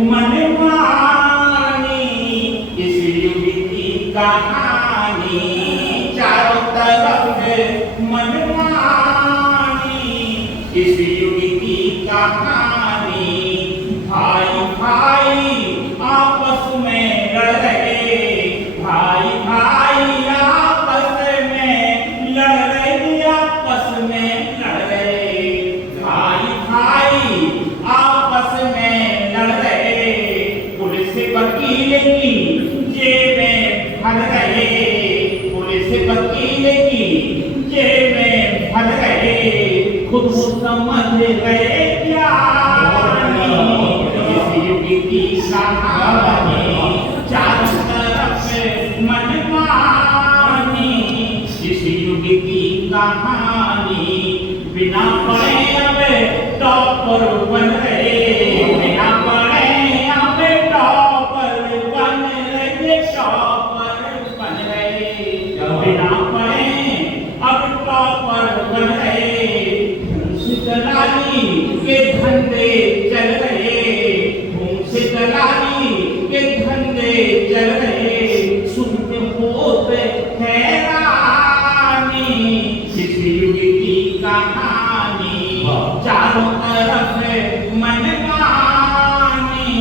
मनमानी, इस युग की कहानी। चारों तरफ मनमानी, इस युग की कहानी। भाई भाई आपस में लड़ रहे, भाई भाई आपस में लड़ रहे, आपस में लड़ रहे। भाई भाई आपस में लड़ रहे, पुलिस वकील की जेबें भर रहे, पुलिस वकील की जेबें भर रहे। खुद को समझ गए क्या इस युग की कहानी। चारों तरफ मनमानी, इस युग की कहानी। बिना पढ़े अब टॉपर बन रहे, बिना पढ़े अब टॉपर बन रहे, टॉपर बन रहे। बिना पढ़े अब टॉपर बन रहे। घूस दलाली के धंधे चल रहे, घूस दलाली के धंधे चल रहे। सुनते होते हैरानी, इस युग की कहानी। चारों तरफ मनमानी,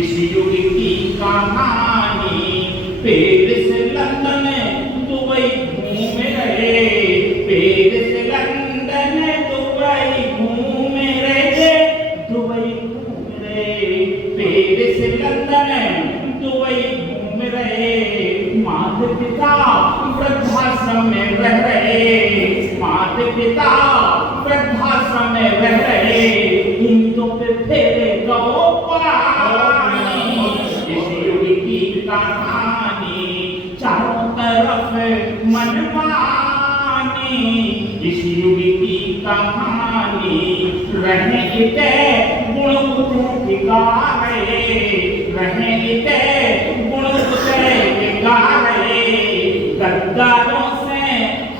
इस युग की कहानी। पेरिस लंदन दुबई घूम रहे, पेरिस लंदन दुबई घूम रहे, दुबई घूम रहे। पेरिस लंदन दुबई घूम रहे। माता पिता वृद्धाश्रम में रह रहे, माता पिता वृद्धाश्रम में रह रहे। ईंटों पे फेरे गो पानी, इस युग की कहानी। चारों तरफ मनमानी, इस युग की कहानी। रहे इते गुण उते बिगाड़े, रहे इते गुण उते बिगाड़े। गद्दारों से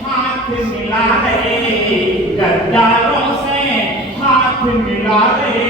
हाथ मिला रहे, गद्दारों से हाथ मिला रहे।